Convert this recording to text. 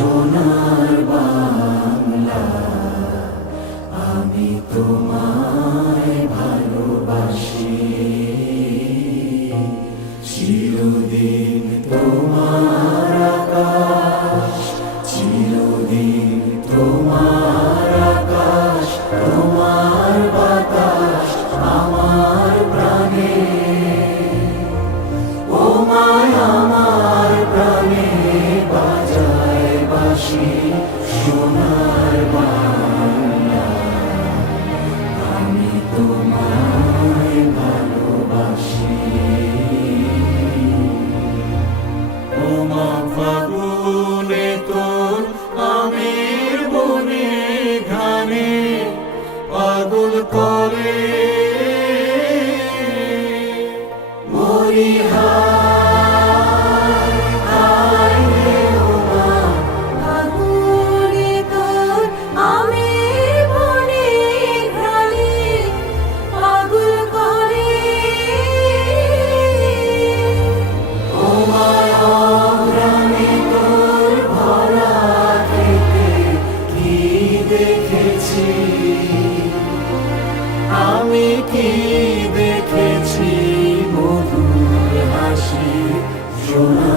সোনার বাংলা, আমি তোমায় ভালোবাসি। চিরদিন তোমার আকাশ, চিরদিন তোমার আকাশ, তোমার বাতাস আমার প্রাণে। ও মায় আমার প্রাণে বাজায় বাঁশি সোনার বাংলা, আমি তোমায় ভালোবাসি। ও মা ফাগুনে তোর আমের বনে ঘানে পাগল করে মরি হায় হায় রে। ও মা ফাগুনে তোর আমের বনে ঘ্রাণে পাগল করে। ও মায় অঘ্রাণে তোর ভরা খেতে কি দেখেছি, আমি কি দেখেছি মধুর হাসি সোনা